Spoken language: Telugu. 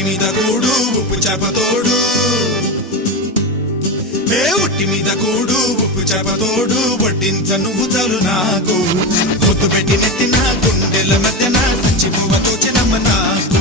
ఒట్టి మీద కూడు ఉప్పు చేప తోడు ఉట్టి మీద కూడు ఉప్పు చేప తోడు వడ్డించ నువ్వు చాలు నాకు ముద్దు పెట్టి నెత్తిన గుండెల మధ్యన సంచి పువ్వ తోచెనమ్మ నాకు